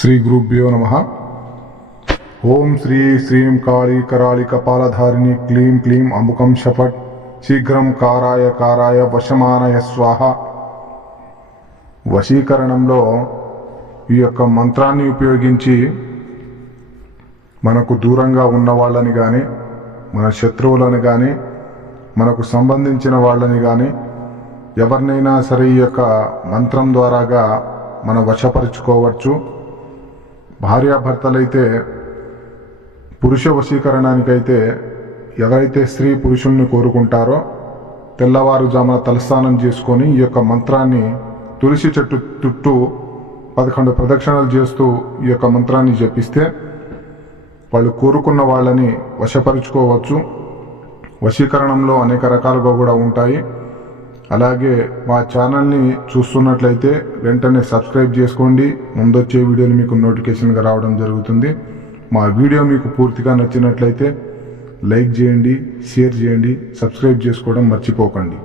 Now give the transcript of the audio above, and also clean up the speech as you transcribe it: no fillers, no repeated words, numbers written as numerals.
శ్రీ గురుభ్యో నమః. ఓం శ్రీ శ్రీం కాళీ కరాళి కపాలధారిణి క్లీం క్లీం అముకం శపట్ శీఘ్రం కారాయ కారాయ వశమానయ స్వాహ. వశీకరణంలో ఈ యొక్క మంత్రాన్ని ఉపయోగించి మనకు దూరంగా ఉన్న వాళ్ళని కానీ, మన శత్రువులను కానీ, మనకు సంబంధించిన వాళ్ళని కానీ ఎవరినైనా సరే ఈ యొక్క మంత్రం ద్వారాగా మనం వశపరుచుకోవచ్చు. భార్యాభర్తలైతే పురుష వశీకరణానికైతే ఎవరైతే స్త్రీ పురుషుల్ని కోరుకుంటారో తెల్లవారుజామున తలస్నానం చేసుకొని ఈ యొక్క మంత్రాన్ని తులసి చెట్టు చుట్టూ 11 ప్రదక్షిణలు చేస్తూ ఈ యొక్క మంత్రాన్ని జపిస్తే వాళ్ళు కోరుకున్న వాళ్ళని వశపరుచుకోవచ్చు. వశీకరణంలో అనేక రకాలుగా కూడా ఉంటాయి. అలాగే మా ఛానల్ని చూస్తున్నట్లయితే వెంటనే సబ్స్క్రైబ్ చేసుకోండి. ముందొచ్చే వీడియోలు మీకు నోటిఫికేషన్గా రావడం జరుగుతుంది. మా వీడియో మీకు పూర్తిగా నచ్చినట్లయితే లైక్ చేయండి, షేర్ చేయండి, సబ్స్క్రైబ్ చేసుకోవడం మర్చిపోకండి.